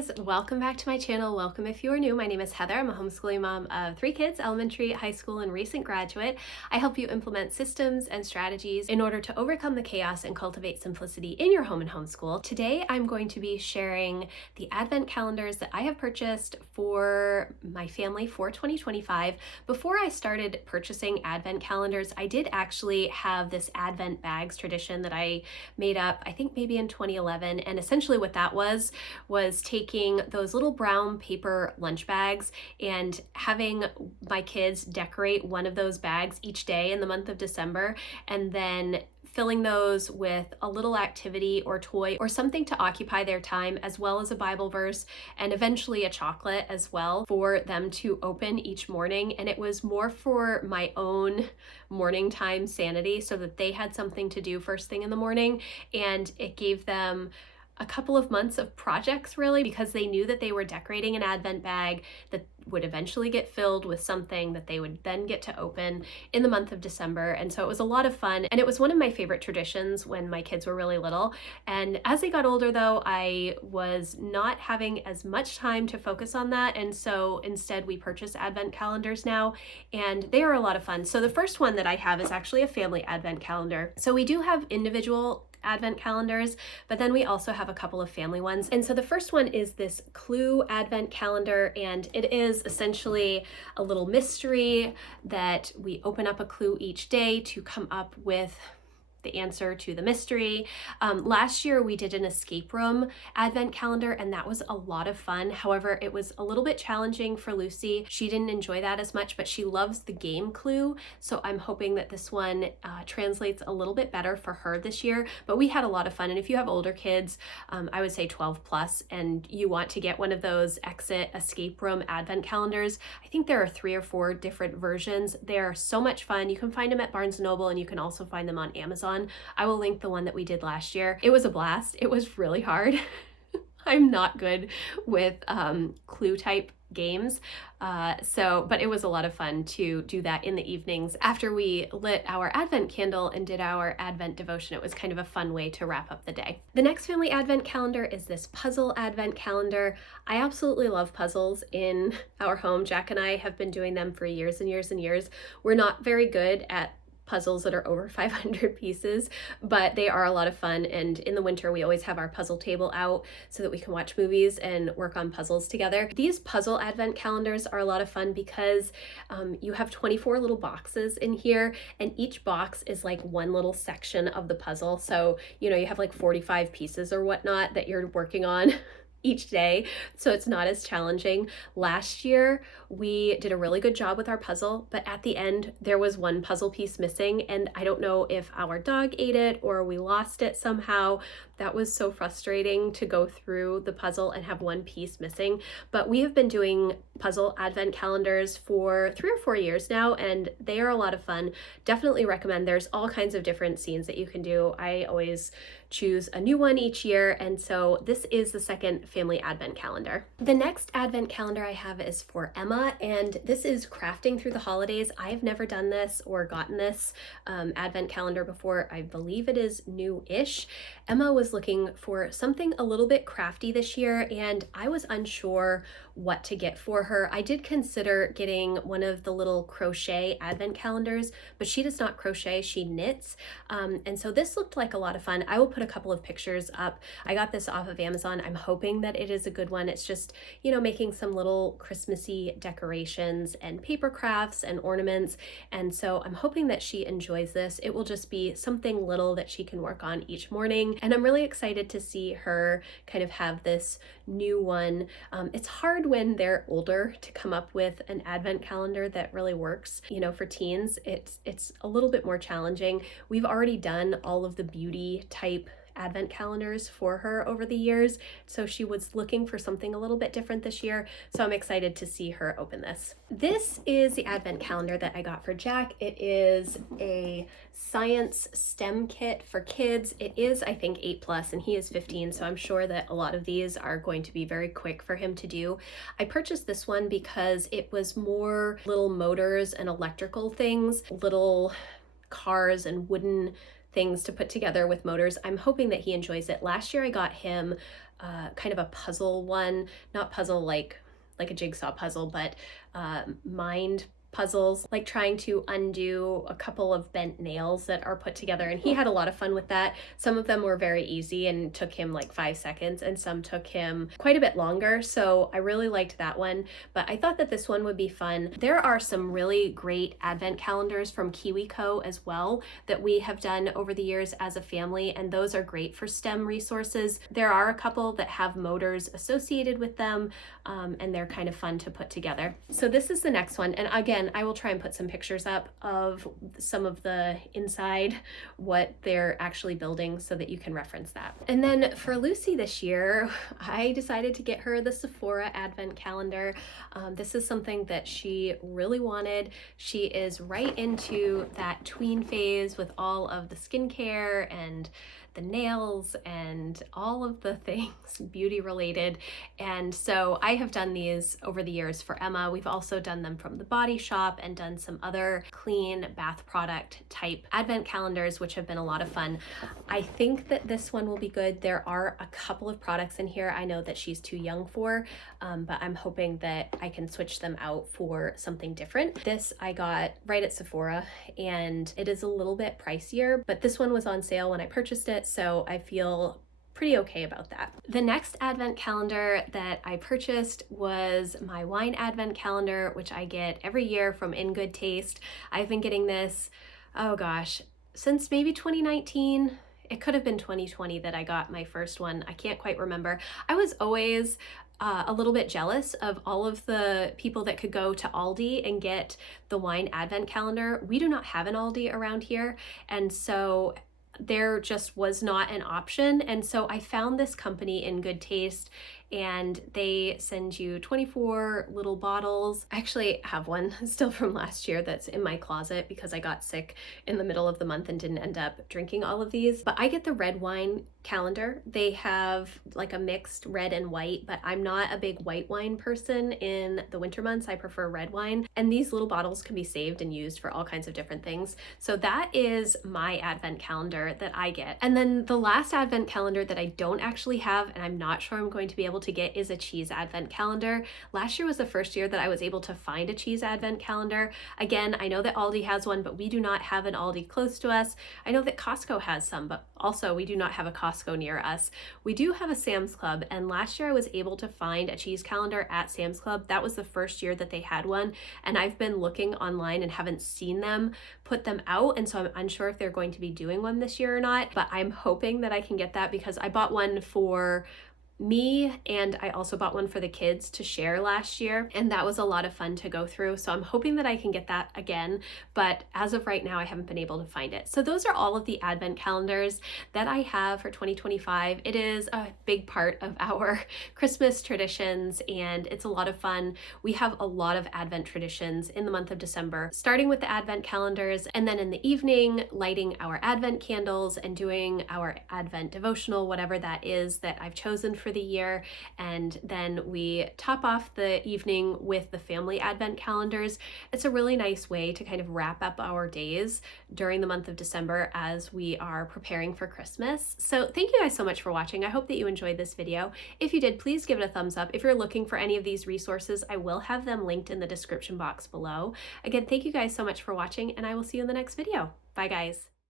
guys, welcome back to my channel. Welcome if you are new. My name is Heather. I'm a homeschooling mom of 3 kids, elementary, high school, and recent graduate. I help you implement systems and strategies in order to overcome the chaos and cultivate simplicity in your home and homeschool. Today, I'm going to be sharing the advent calendars that I have purchased for my family for 2025. Before I started purchasing advent calendars, I did actually have this advent bags tradition that I made up, I think maybe in 2011. And essentially what that was taking those little brown paper lunch bags and having my kids decorate one of those bags each day in the month of December, and then filling those with a little activity or toy or something to occupy their time, as well as a Bible verse and eventually a chocolate as well for them to open each morning. And it was more for my own morning time sanity so that they had something to do first thing in the morning, and it gave them a couple of months of projects really, because they knew that they were decorating an advent bag that would eventually get filled with something that they would then get to open in the month of December. And so it was a lot of fun, and it was one of my favorite traditions when my kids were really little. And as they got older though, I was not having as much time to focus on that, and so instead we purchase advent calendars now, and they are a lot of fun. So the first one that I have is actually a family advent calendar. So we do have individual advent calendars, but then we also have a couple of family ones. And so the first one is this Clue advent calendar, and it is essentially a little mystery that we open up a clue each day to come up with the answer to the mystery. Last year we did an escape room advent calendar, and that was a lot of fun. However, it was a little bit challenging for Lucy. She didn't enjoy that as much, but she loves the game Clue. So I'm hoping that this one translates a little bit better for her this year. But we had a lot of fun. And if you have older kids, I would say 12 plus, and you want to get one of those exit escape room advent calendars, I think there are 3 or 4 different versions. They are so much fun. You can find them at Barnes & Noble, and you can also find them on Amazon. I will link the one that we did last year. It was a blast. It was really hard. I'm not good with clue type games. But it was a lot of fun to do that in the evenings after we lit our advent candle and did our advent devotion. It was kind of a fun way to wrap up the day. The next family advent calendar is this puzzle advent calendar. I absolutely love puzzles in our home. Jack and I have been doing them for years and years and years. We're not very good at puzzles that are over 500 pieces, but they are a lot of fun. And in the winter, we always have our puzzle table out so that we can watch movies and work on puzzles together. These puzzle advent calendars are a lot of fun because you have 24 little boxes in here, and each box is like one little section of the puzzle. So, you have like 45 pieces or whatnot that you're working on each day, so it's not as challenging. Last year we did a really good job with our puzzle, but at the end there was one puzzle piece missing, and I don't know if our dog ate it or we lost it somehow. That was so frustrating to go through the puzzle and have one piece missing. But we have been doing puzzle advent calendars for 3 or 4 years now, and they are a lot of fun. Definitely recommend. There's all kinds of different scenes that you can do. I always choose a new one each year, and so this is the second family advent calendar. The next advent calendar I have is for Emma, and this is crafting through the holidays. I've never done this or gotten this advent calendar before. I believe it is new-ish. Emma was looking for something a little bit crafty this year, and I was unsure what to get for her. I did consider getting one of the little crochet advent calendars, but she does not crochet, she knits. And so this looked like a lot of fun. I will put a couple of pictures up. I got this off of Amazon. I'm hoping that it is a good one. It's just, making some little Christmassy decorations and paper crafts and ornaments. And so I'm hoping that she enjoys this. It will just be something little that she can work on each morning. And I'm really excited to see her kind of have this new one. It's hard when they're older to come up with an advent calendar that really works. For teens, it's a little bit more challenging. We've already done all of the beauty type advent calendars for her over the years, so she was looking for something a little bit different this year, so I'm excited to see her open this. This is the advent calendar that I got for Jack. It is a science STEM kit for kids. It is, I think, 8+, and he is 15, so I'm sure that a lot of these are going to be very quick for him to do. I purchased this one because it was more little motors and electrical things, little cars and wooden things to put together with motors. I'm hoping that he enjoys it. Last year I got him kind of a puzzle one, not puzzle like a jigsaw puzzle, but mind puzzles, like trying to undo a couple of bent nails that are put together, and he had a lot of fun with that. Some of them were very easy and took him like 5 seconds, and some took him quite a bit longer, so I really liked that one, but I thought that this one would be fun. There are some really great advent calendars from KiwiCo as well that we have done over the years as a family, and those are great for STEM resources. There are a couple that have motors associated with them, and they're kind of fun to put together. So this is the next one, and again, I will try and put some pictures up of some of the inside, what they're actually building, so that you can reference that. And then for Lucy this year, I decided to get her the Sephora Advent Calendar. This is something that she really wanted. She is right into that tween phase with all of the skincare and the nails and all of the things beauty related. And so I have done these over the years for Emma. We've also done them from the Body Shop and done some other clean bath product type advent calendars, which have been a lot of fun. I think that this one will be good. There are a couple of products in here I know that she's too young for, but I'm hoping that I can switch them out for something different. This I got right at Sephora, and it is a little bit pricier, but this one was on sale when I purchased it, so I feel pretty okay about that. The next advent calendar that I purchased was my wine advent calendar, which I get every year from In Good Taste. I've been getting this, oh gosh, since maybe 2019. It could have been 2020 that I got my first one. I can't quite remember. I was always a little bit jealous of all of the people that could go to Aldi and get the wine advent calendar. We do not have an Aldi around here, and so there just was not an option. And so I found this company In Good Taste, and they send you 24 little bottles. I actually have one still from last year that's in my closet because I got sick in the middle of the month and didn't end up drinking all of these. But I get the red wine calendar. They have like a mixed red and white, but I'm not a big white wine person in the winter months. I prefer red wine. And these little bottles can be saved and used for all kinds of different things. So that is my advent calendar that I get. And then the last advent calendar that I don't actually have, and I'm not sure I'm going to be able to get, is a cheese advent calendar. Last year was the first year that I was able to find a cheese advent calendar. Again, I know that Aldi has one, but we do not have an Aldi close to us. I know that Costco has some, but also we do not have a Costco near us. We do have a Sam's Club, and last year I was able to find a cheese calendar at Sam's Club. That was the first year that they had one, and I've been looking online and haven't seen them put them out, and so I'm unsure if they're going to be doing one this year or not, but I'm hoping that I can get that because I bought one for me, and I also bought one for the kids to share last year, and that was a lot of fun to go through. So I'm hoping that I can get that again, but as of right now I haven't been able to find it. So those are all of the advent calendars that I have for 2025. It is a big part of our Christmas traditions, and it's a lot of fun. We have a lot of advent traditions in the month of December, starting with the advent calendars, and then in the evening lighting our advent candles and doing our advent devotional, whatever that is that I've chosen for the year. And then we top off the evening with the family advent calendars. It's a really nice way to kind of wrap up our days during the month of December as we are preparing for Christmas. So thank you guys so much for watching. I hope that you enjoyed this video. If you did, please give it a thumbs up. If you're looking for any of these resources, I will have them linked in the description box below. Again, thank you guys so much for watching, and I will see you in the next video. Bye guys.